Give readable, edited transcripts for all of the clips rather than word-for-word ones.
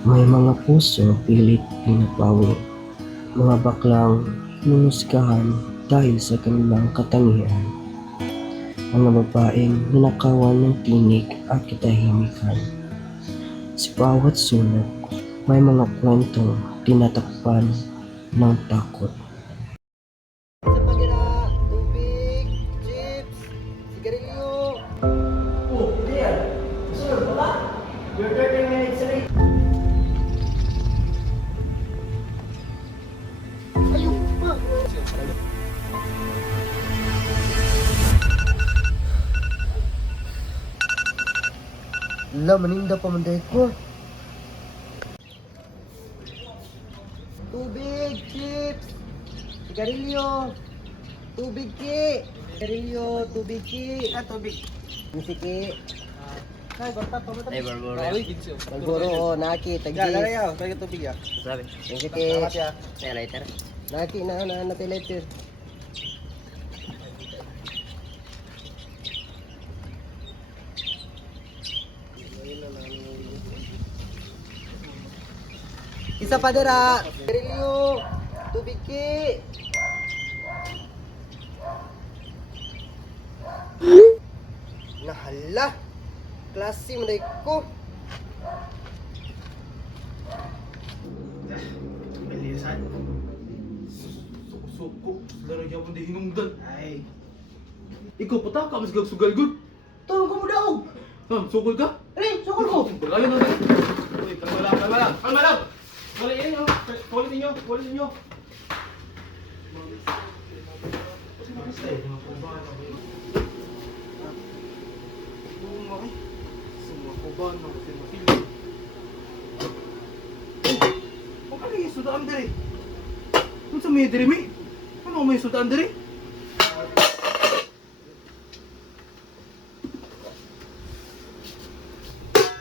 May mga pusong pilit pinapawi, mga baklang hinusgahan dahil sa kanilang katangian, mga babaeng ninakawan ng tinig at katahimikan. Sa bawat sunog, may mga kwentong tinatakpan ng takot. Sa pagkira, tubig, chips, sigarilyo. Oh, dear! Sir, baka? You're 30 minutes late. Ayun pa! Wala, maninda pa man dahil ko. Tubig, chips, sigarilyo, tubig ki. Sigarilyo, tubig ki. Tubig. Misi ki. Ay, basta pa mo. Ay, Barbaro. Malboro, oh, naki, tagdi. Yaw, kaya tubig ya. Sabi. Misi ki. Salamat ya. Ay, lighter. Naki na pilater. Isa pa dira. Sigarilyo, tubig ki. Nahala. Klase mo dahil ko. Melisan. Suko, laro niya mo di hinungdan. Ay. Ikaw pata ka mas gagsugal gud. Tulong ko mo daw. Sukol ka? Sukol ko. Bagayo na rin. Uy, kalma lang, kalma lang. Kalma lang. Wala yan, oh. Kulit ninyo, kulit ninyo. Sudaan diri. Ano sa may diri mi? Ano may sudaan diri?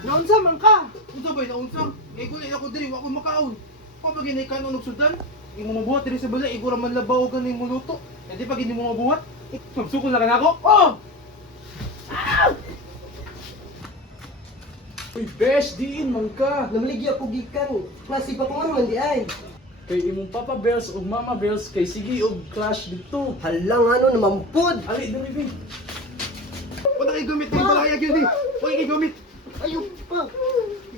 Naunsa man ka? Unsa bay naunsa? Igul ako diri wa ko makaon. Ko pag ginay kanon og sudan, imo mabuhat diri sa balay igura man labaw ganing muluto. E di pag hindi mo mabuhat, sukol na kanako. Oh! Uy, besh, diin man ka. Namaligya ko gikan. Klase pa ko man di ay. Kay imong Papa Bells ug Mama Bells kay sige og clash dito. Halang ano namampod. Ali diri bi. Wala kay gamit kay balayag yun eh. Wala kay gamit. Ayun pa.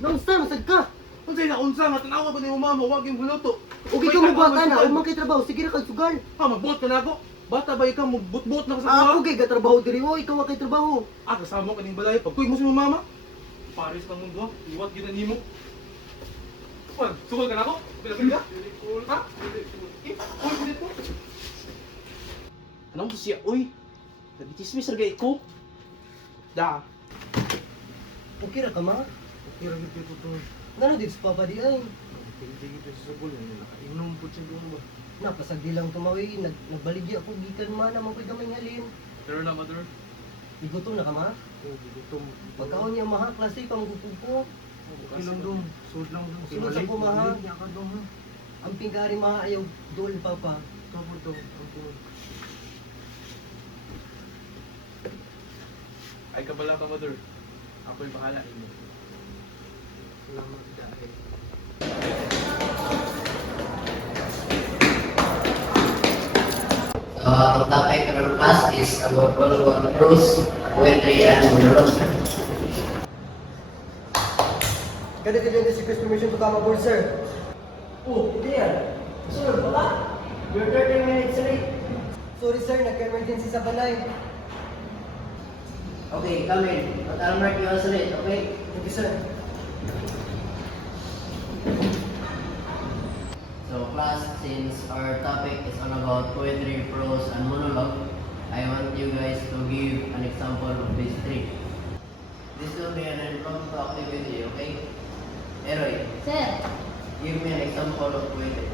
Naunsa masag ka. Unsay na unsa nga tanawa ko ni mama wag yung buluto. Ug ikaw mo bata na, ug kay trabaho sige ra kag sugal. Ha, magbuot ka na ako. Bata ba ikaw magbut-buot na ka sa Ako kuha? kay gatrabaho diri o ikaw wa kay trabaho. Ah, kasama ka ning balay. Pagkuy mo si mama. Paris ka mundo. Iwat gyud nimo. Kuan, sugol ka na ako? Pila ka? Ha? Uy, pilit ko. Anong siya? Uy, nagtismis ragay ko. Da. Okay ra ka ma? Kira gid ko to. Ngano din sa papa di ay. Tingin dito sa sabon nila. Inom po siya doon ba? Napasagdi lang tumawi, nagbaligya ako gikan man mo koy gamay halin. Pero na mother. Igutom na ka ma? Oh, gutom. Pagkaon niya maha klase pang gutog ko. Okay lang dong. Sud lang dong. Sunod sa kumaha. Niya ka dong ha. Ang pingkari maha ayaw dol papa. Tapos dong. Tapos. Ay kabala ka mother. Ako'y bahala inyo. Salamat dahil. Ang topic of our class is about Bollywood prose, poetry, and monologue. Kada kada si request permission to come aboard sir. Oh, dear! Sir, baka? You're 30 minutes late. Sorry sir, nagka-emergency sa balay. Okay, come in. But I'll mark you as late, okay? Thank you sir. So class, since our topic is all about poetry, prose, and monologue, I want you guys to give an example of these three. This will be an impromptu activity, okay? Eroy, Sir, give me an example of poetry.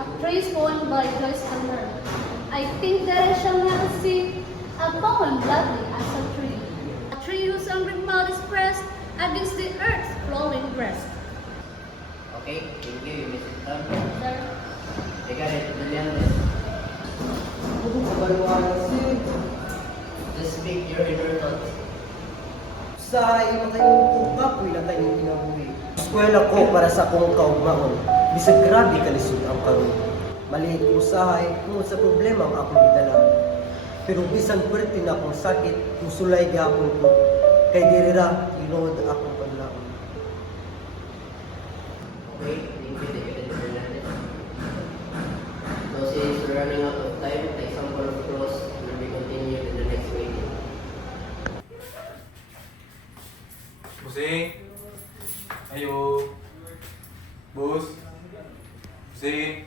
a praise poem by Joyce Carver. I think that I shall never see a poem lovely as a tree whose hungry mouth is pressed against the earth's flowing breast. Okay, thank you, Miss Tom. Sir, I got it, brilliant. Kabaluan si Just speak your inner thoughts. sa iyong tayong tukak, wala tayong kinabuhi. Eskwela ko para sa akong kaugmahon. Bisag grabe kalisod ang karon. Maliit ko usahay kung sa problema ang akong gidala. Pero bisan puwerte na akong sakit, musulay gyapon ko. Kay diri ra inuod akong panlaon. Okay, thank you, David Fernandez. So since we're running out of time, the example of cross will be continued in the next meeting. Busing. Ayo. Bus. Busing.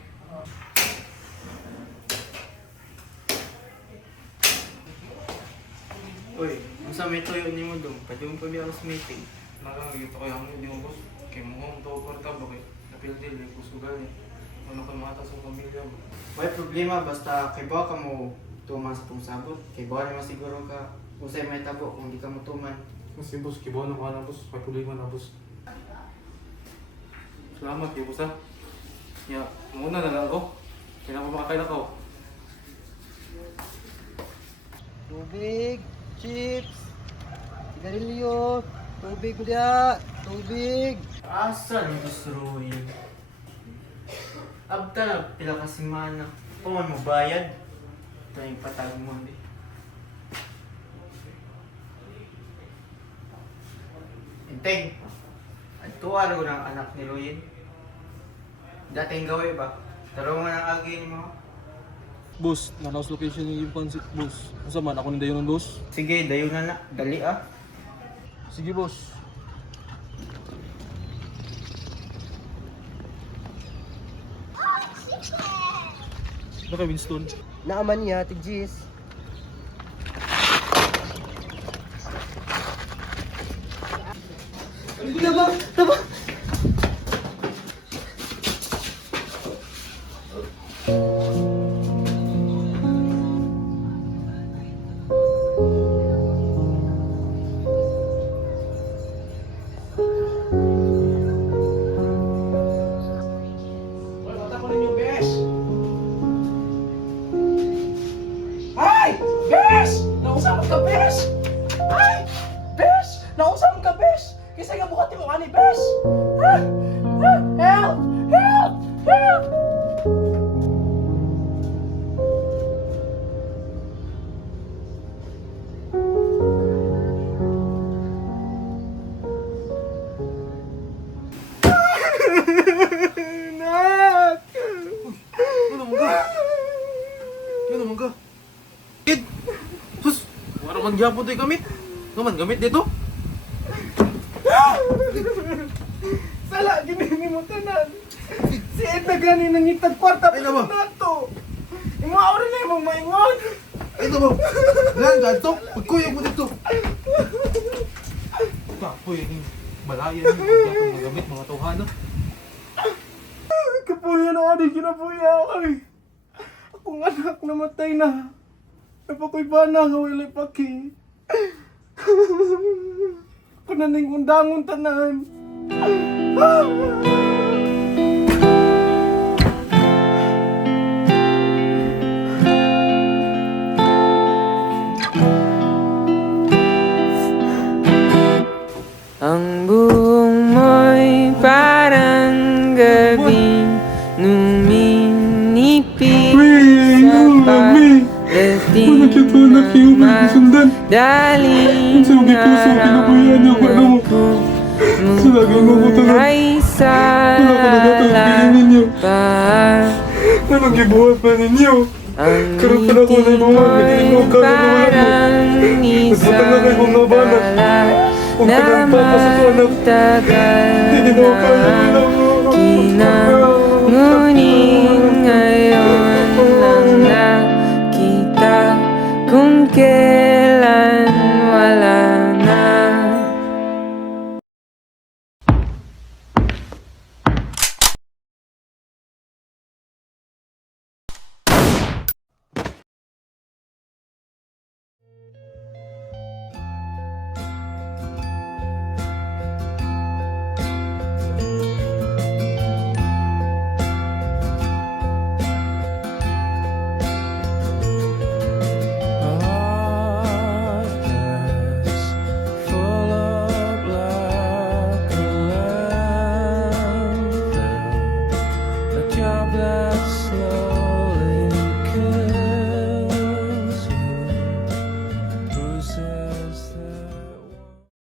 Uy, masa may tuyo ni mo dong? Pwede mo pabiyak sa meeting. Nakakagito kayo ang hindi mo boss. Kaya mo kong tawag kwarta ba kay napildil yung kusugan eh. Ano ka mata sa pamilya mo. May problema basta kay bawa ka mo tuman sa itong sabot. Kay bawa naman siguro ka usay may tabo kung di ka mo tuman. Kasi boss, kibaw na ka na boss. May problema na boss. Salamat kayo boss ha. Ya, muna na lang ako. Kaya na makakain ako. Tubig, chips, sigarilyo, tubig dia, tubig. Asa ni gusto ruin? Abta na pila ka semana. Paman mo bayad? Ito yung patag mo di. Inteng, ito araw ng anak ni Ruin. Dating gawin ba? Taro mo ng agi mo. Boss, nanaos location yung pansit boss. Unsa man ako nindayon ng boss? Sige, dayo na na. Dali ah. Sige boss. Ano kay Winston? Naaman niya, Tigjis. Taba! Hoy, mata ko ninyo, Besh! Ay! Besh! Nausap ka, Besh! Ay! Besh! Nausap ka, Besh! Kisay nga bukati mo ani, Besh! Ah! Ah! Help! Help! Help! Ano naman ka? Ano naman ka? Kid! Sus! Wala man gyapon to'y gamit. Ano man gamit dito? Sala, ginini mo tanan! Si Edna gani nangitag kwarta Ay, naman. nato! Imaw rin na yung maingon! Ay, ito ba? Lan, ganto! Pagkuyag mo dito! Kapoy, yung malayan yung magyapon mga gamit, mga tuhano. Kapuya na ani, kinapuya ako eh. Akong anak namatay na. Napakoy ba na nga wala paki. Ako na ning undangon tanan. Ang buong mo'y parang gabing numinipis sa pagdating ng madaling araw ko mulay sa lapad. Nanagibuhat pa ninyo. Ang Karoon pa na ako na ngiti mga mo'y parang isang balat na magtagal na kinangunin ngayon lang nakita kung kailan